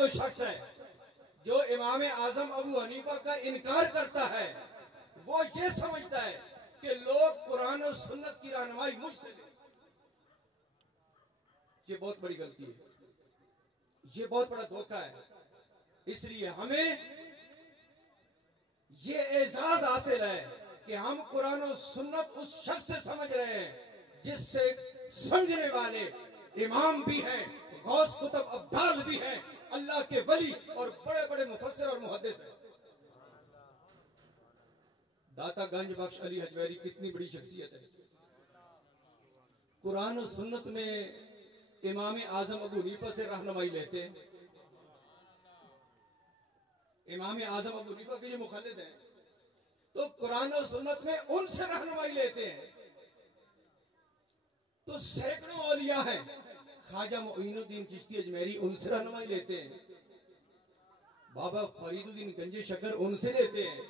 जो शख्स है जो इमाम आजम अबू हनीफा का इनकार करता है, वो ये समझता है कि लोग कुरान और सुन्नत की रहनुमाई मुझसे ले। ये बहुत बड़ी गलती है, ये बहुत बड़ा धोखा है। इसलिए हमें ये एजाज हासिल है कि हम कुरान और सुन्नत उस शख्स से समझ रहे हैं जिससे समझने वाले इमाम भी हैं, गौस कुतुब अब्दाल भी हैं, अल्लाह के वली और बड़े बड़े मुफस्सिर और मुहद्दिस हैं। दाता गंज बख्श अली हजवेरी कितनी बड़ी शख्सियत है। कुरान और सुन्नत में इमाम आजम अबू हनीफा से रहनुमाई लेते हैं। इमाम आजम अबू हनीफा के जो मुखल्लिद हैं, तो कुरान और सुन्नत में उनसे रहनुमाई लेते हैं। तो सैकड़ों औलिया हैं, ख्वाजा मोइनुद्दीन चिश्ती अजमेरी उनसे रहनुमाई लेते हैं, बाबा फरीदुद्दीन गंजे शकर उनसे लेते हैं,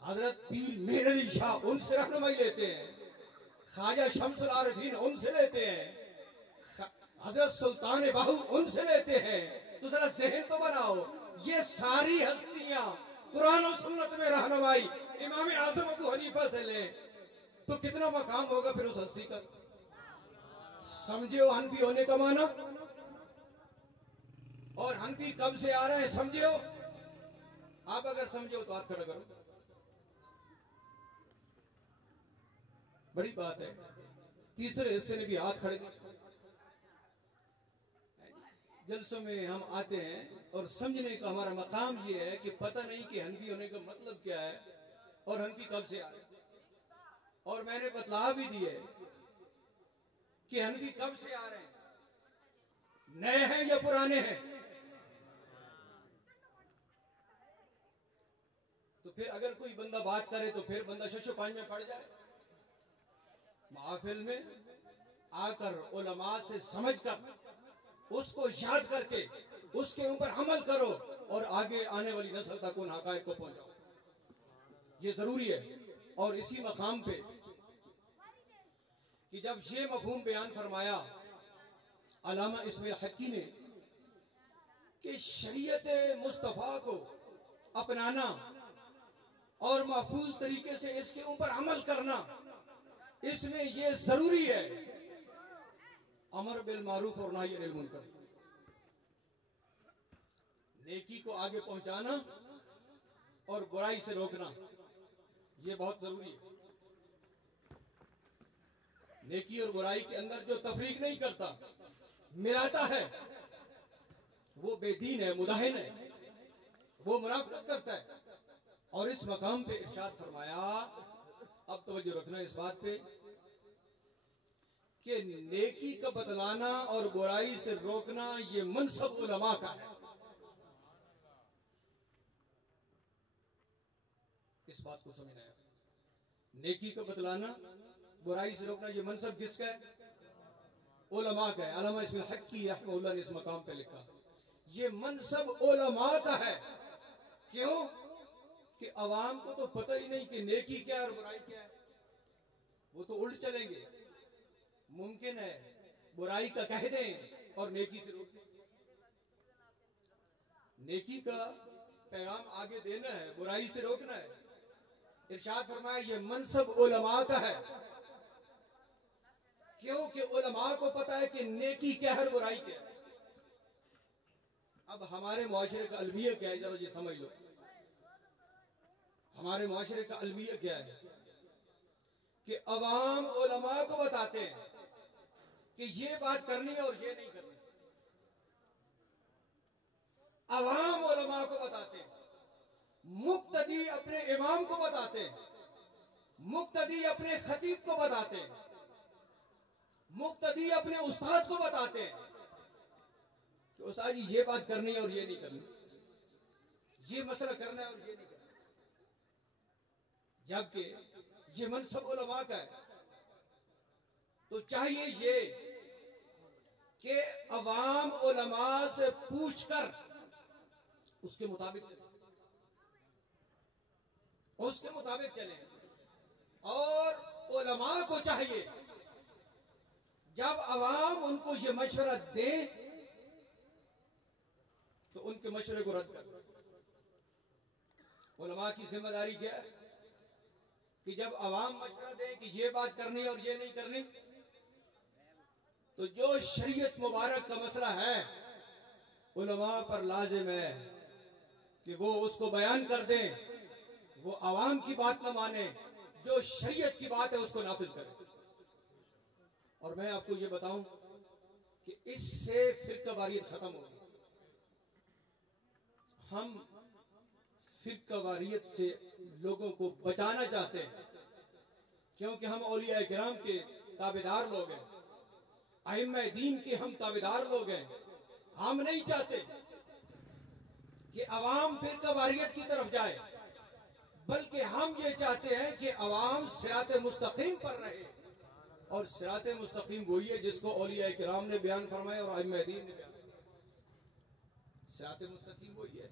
हजरत पीर मेहर अली शाह उनसे रहनुमाई लेते हैं, ख्वाजा शम्सुल आरिफीन उनसे लेते हैं, हजरत सुल्तान बाहू उनसे लेते हैं। तो जरा जहन तो बनाओ, ये सारी हस्तियां कुरान और सुन्नत में रहनुमाई इमाम आजम अबू हनीफा से ले, तो कितना मकाम होगा फिर उस हस्ती का। समझे हो हनफी होने का माना, और हनफी कब से आ रहे हैं समझे हो। आप अगर समझे हो तो हाथ खड़ा करो, बड़ी बात है। तीसरे हिस्से ने भी हाथ खड़े नहीं। जलसों में हम आते हैं और समझने का हमारा मकाम ये है कि पता नहीं कि हनफी होने का मतलब क्या है और हनफी कब से आ रहे। और मैंने बतला भी दिए कि हनफी कब से आ रहे हैं, नए हैं या पुराने हैं। तो फिर अगर कोई बंदा बात करे तो फिर बंदा शशो पांच में पड़ जाए। महफिल में आकर उलमा से समझकर उसको याद करके उसके ऊपर अमल करो और आगे आने वाली नस्ल तक उन हकायक को पहुंचाओ, ये जरूरी है। और इसी मकाम पे कि जब ये मफहूम बयान फरमाया अल्लामा इस्माइल हक्की ने कि शरीयत मुस्तफ़ा को अपनाना और महफूज तरीके से इसके ऊपर अमल करना, इसमें यह जरूरी है अमर बिल मारूफ और नाही अनिल मुनकर, नेकी को आगे पहुंचाना और बुराई से रोकना, यह बहुत जरूरी है। नेकी और बुराई के अंदर जो तफरीक नहीं करता, मिलाता है, वो बेदीन है, मुदाहिन है, वो मुनाफिकत करता है। और इस मकाम पे इरशाद फरमाया, अब तवज्जो रखना इस बात पे कि नेकी का बतलाना और बुराई से रोकना ये मनसब उलमा का है। इस बात को समझना है। नेकी का बतलाना, बुराई से रोकना, ये मनसब किसका है? उलमा का है। अल्लामा इस्माइल हक्की रहमतुल्लाह ने इस मकाम पे लिखा, ये मनसब उलमा का है। क्यों कि अवाम को तो पता ही नहीं कि नेकी क्या है और बुराई क्या है, वो तो उल्ट चलेंगे। मुमकिन है बुराई का कह दें और नेकी से रोक दें। नेकी का पैगाम आगे देना है, बुराई से रोकना है। इरशाद फरमाया ये मनसब उलमा का है, क्योंकि उलमा को पता है कि नेकी क्या है और बुराई क्या है। अब हमारे मुआशरे का अलमिया क्या है, जरा ये समझ लो। हमारे मुआशरे का अलमिया क्या है कि अवाम उलमा को बताते हैं कि ये बात करनी है और ये नहीं करनी। अवाम उलमा को बताते हैं, मुक्तदी अपने इमाम को बताते हैं, मुक्तदी अपने खतीब को बताते हैं, मुक्तदी अपने उस्ताद को बताते हैं कि उस्ताद जी ये बात करनी है और ये नहीं करनी, ये मसला करना है और ये नहीं करना। जबकि ये मनसब उलमा का है। तो चाहिए ये कि अवाम उलमा से पूछकर उसके मुताबिक चले, उसके मुताबिक चले। और उलमा को चाहिए जब अवाम उनको ये मशवरा दे तो उनके मशवरे को रद्द कर। उलमा की जिम्मेदारी क्या है कि जब अवाम मशवरा दें कि ये बात करनी और ये नहीं करनी, तो जो शरीयत मुबारक का मसला है उलमा पर लाजिम है कि वो उसको बयान कर दें, वो अवाम की बात न माने, जो शरीयत की बात है उसको नाफिज करें। और मैं आपको ये बताऊं कि इससे फिरकावारियत खत्म होगी। हम फिरकावारियत से लोगों को बचाना चाहते हैं, क्योंकि हम औलिया किराम के ताबेदार लोग हैं, अइम्मा दीन के हम ताबेदार लोग हैं। हम नहीं चाहते कि अवाम फिरकावारियत की तरफ जाए, बल्कि हम ये चाहते हैं कि अवाम सिराते मुस्तकीम पर रहे। और सिराते मुस्तकीम वही है जिसको औलिया किराम ने बयान फरमाया और अइम्मा दीन ने बयान फरमाया। सिराते मुस्तकीम वही है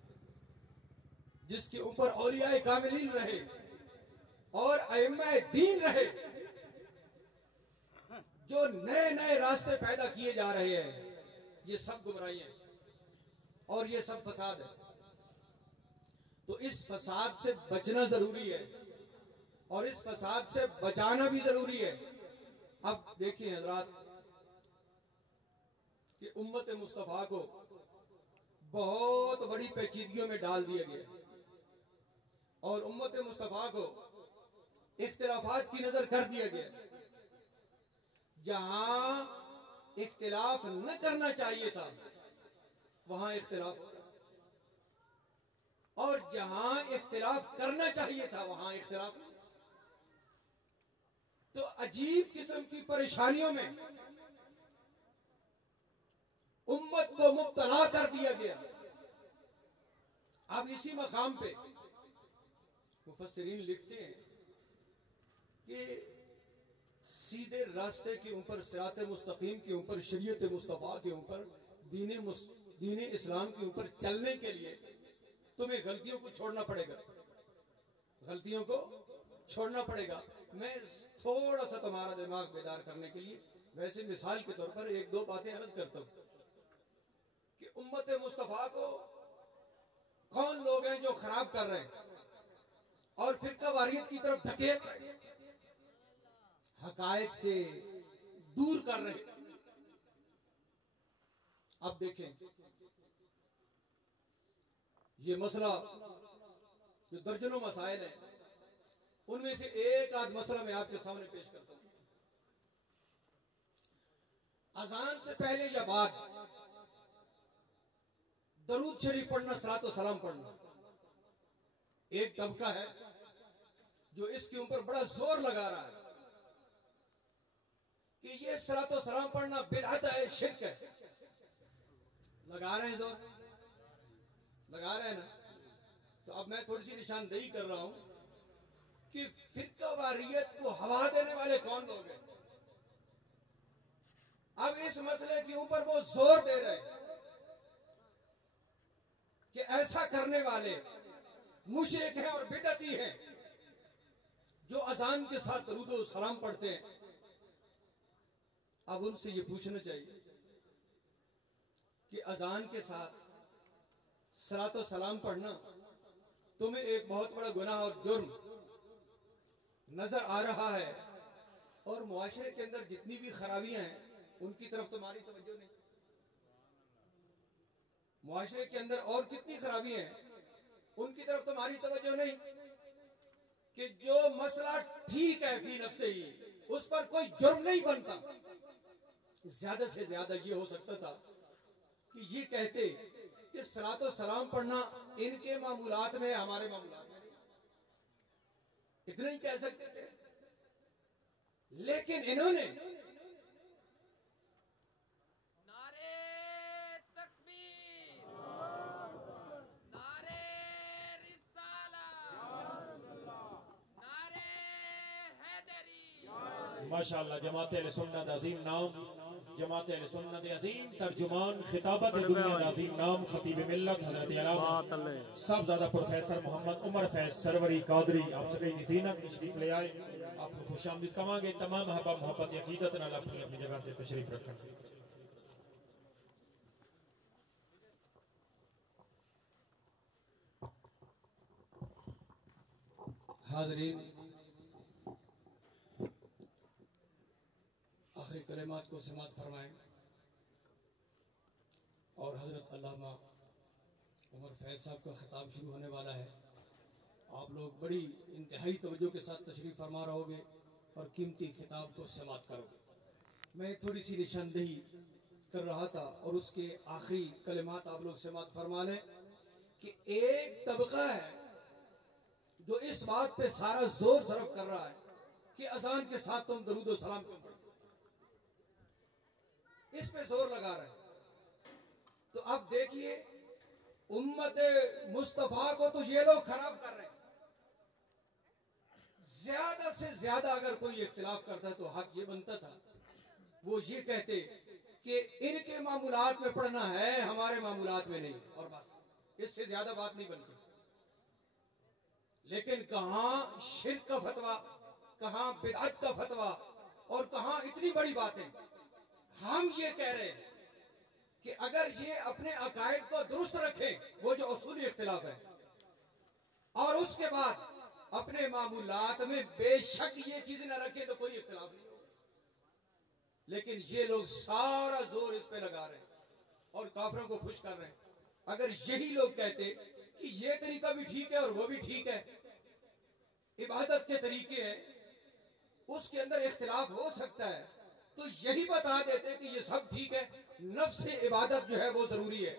जिसके ऊपर औलिया कामिलीन रहे और अइम्मा दीन रहे। जो नए नए रास्ते पैदा किए जा रहे हैं, ये सब गुमराही है और ये सब फसाद है। तो इस फसाद से बचना जरूरी है और इस फसाद से बचाना भी जरूरी है। अब देखिए हजरात कि उम्मत मुस्तफा को बहुत बड़ी पेचीदगियों में डाल दिया गया और उम्मत मुस्तफा को इख्तिलाफात की नजर कर दिया गया। जहां इख्तिलाफ न करना चाहिए था वहां इख्तिलाफ हो रहा, और जहां इख्तिलाफ करना चाहिए था वहां इख्तिलाफ। तो अजीब किस्म की परेशानियों में उम्मत को मुब्तला कर दिया गया। अब इसी मकाम पे मुफस्सिरीन लिखते हैं कि सीधे रास्ते के ऊपर, सिराते मुस्तकीम के ऊपर, शरीयत मुस्तफा के ऊपर, दीन इस्लाम के ऊपर चलने के लिए तुम्हें गलतियों को छोड़ना पड़ेगा, गलतियों को छोड़ना पड़ेगा। मैं थोड़ा सा तुम्हारा दिमाग बेदार करने के लिए वैसे मिसाल के तौर पर एक दो बातें अर्ज करता हूं कि उम्मत मुस्तफा को कौन लोग हैं जो खराब कर रहे हैं और फिरकावारियत की तरफ धकेल रहे हैं, हकायक से दूर कर रहे हैं। अब देखें ये मसला जो दर्जनों मसाइल है, उनमें से एक आध मसला मैं आपके सामने पेश करता हूं। अजान से पहले या बाद दरूद शरीफ पढ़ना, सलात व सलाम पढ़ना। एक तबका है जो इसके ऊपर बड़ा जोर लगा रहा है कि ये सलात व सलाम पढ़ना बिदअत है, शिर्क है। लगा रहे हैं जोर, लगा रहे हैं ना। तो अब मैं थोड़ी सी निशानदेही कर रहा हूं कि फिरकावारियत को हवा देने वाले कौन लोग हैं। अब इस मसले के ऊपर वो जोर दे रहे हैं कि ऐसा करने वाले मुशरिक हैं और बिदअती हैं जो अजान के साथ दरूद व सलाम पढ़ते हैं। अब उनसे ये पूछना चाहिए कि अजान के साथ सलात व सलाम पढ़ना तुम्हें एक बहुत बड़ा गुनाह और जुर्म नजर आ रहा है, और मुआशरे के अंदर जितनी भी खराबियां हैं उनकी तरफ तुम्हारी तवज्जो नहीं। मुआशरे के अंदर और कितनी खराबियां हैं उनकी तरफ तुम्हारी तवज्जो नहीं। कि जो मसला ठीक है फी नफ्से ही, उस पर कोई जुर्म नहीं बनता। ज्यादा से ज्यादा ये हो सकता था कि ये कहते कि सलात व सलाम पढ़ना इनके मामूलात में, हमारे मामूलात में नहीं, इतना ही कह सकते थे। लेकिन इन्होंने नारे तकबीर, नारे रिसालत, नारे हैदरी। माशाअल्लाह जमात अहले सुन्नत अजीम नाम, जमात अहले सुन्नत अजीम तर्जुमान खिताबत दुनिया अजीम नाम खतीब मिल्लत हजरत अल्लामा साहबजादा प्रोफेसर मोहम्मद उमर फैज सरवरी कादरी आप सभी की ज़ीनत तशरीफ ले आए। आपको खुशामदीद कमांगे। तमाम अहबा मोहब्बत अकीदत नाल अपनी अपनी जगह पे तशरीफ रखें। हाज़रीन, आखिरी कलिमात को समात फरमाएं और हजरत अल्लामा उमर फैज साहब का खिताब शुरू होने वाला है। आप लोग बड़ी इंतहाई तवज्जो के साथ तशरीफ़ फरमा रहोगे और कीमती खिताब को समात करोगे। मैं थोड़ी सी निशानदेही कर रहा था और उसके आखिरी कलिमात आप लोग समात फरमा लें कि एक तबका है जो इस बात पे सारा जोर सर्फ कर रहा है कि अजान के साथ तुम दरूद और सलाम क्यों पढ़ते, इस पे जोर लगा रहे हैं। तो अब देखिए, उम्मत मुस्तफा को तो ये लोग खराब कर रहे हैं। ज्यादा से ज्यादा अगर कोई इख्तिलाफ करता तो हक ये बनता था वो ये कहते कि इनके मामूलात में पढ़ना है, हमारे मामूलात में नहीं, और बस इससे ज्यादा बात नहीं बनती। लेकिन कहां शिर्क का फतवा, कहां बिदअत का फतवा और कहां इतनी बड़ी बातें। हम ये कह रहे हैं कि अगर ये अपने अकायद को दुरुस्त रखें, वो जो उसूली इख्तिलाफ है, और उसके बाद अपने मामूलात में बेशक ये चीज न रखें तो कोई इख्तिलाफ नहीं होगा। लेकिन ये लोग सारा जोर इस पे लगा रहे हैं और काफिरों को खुश कर रहे हैं। अगर यही लोग कहते कि ये तरीका भी ठीक है और वो भी ठीक है, इबादत के तरीके हैं, उसके अंदर इख्तिलाफ हो सकता है, तो यही बता देते कि ये सब ठीक है, नफ्स इबादत जो है वो जरूरी है,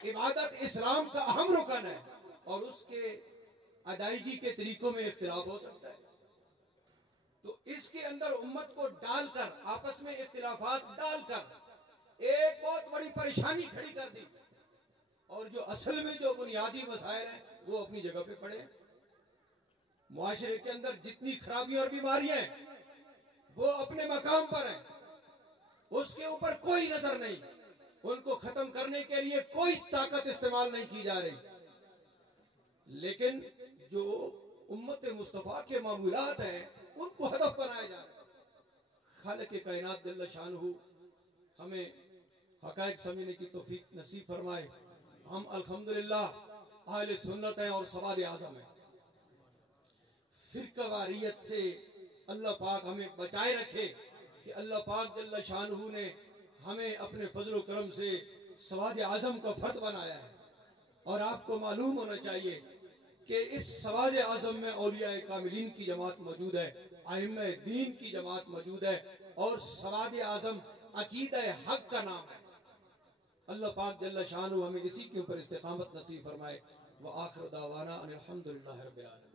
इबादत इस्लाम का अहम रुकन है और उसके अदायगी के तरीकों में इख्तिलाफ हो सकता है। तो इसके अंदर उम्मत को डालकर, आपस में इख्तिलाफात डालकर एक बहुत बड़ी परेशानी खड़ी कर दी, और जो असल में जो बुनियादी मसाइल हैं वो अपनी जगह पे पड़े हैं। मुआशरे के अंदर जितनी खराबियां और बीमारियां हैं वो अपने मकाम पर हैं, उसके ऊपर कोई नजर नहीं, उनको खत्म करने के लिए कोई ताकत इस्तेमाल नहीं की जा रही। लेकिन जो उम्मत मुस्तफा के मामूलात हैं उनको हदफ बनाया जा रहा है। खालिक कायनात जल्ल शानहू हमें हकायक समझने की तौफीक नसीब फरमाए। हम अल्हम्दुलिल्लाह अहले सुन्नत हैं और सवाल आज़म है। फिरकावारियत से अल्लाह पाक हमें बचाए रखे कि अल्लाह पाक जल्ल शानहू ने हमें अपने फजल करम से सवाद आज़म का फर्द बनाया है। और आपको मालूम होना चाहिए कि इस सवाद आज़म में औलिया कामिलीन की जमात मौजूद है, आइम्मा दीन की जमात मौजूद है, और सवाद आज़म अकीदा हक का नाम है। अल्लाह पाक जल्ल शानहू हमें इसी के ऊपर इस्तिकामत नसीब फरमाए। व आखिर दावाना अनिल हम्दुलिल्लाहि रब्बिल आलमीन।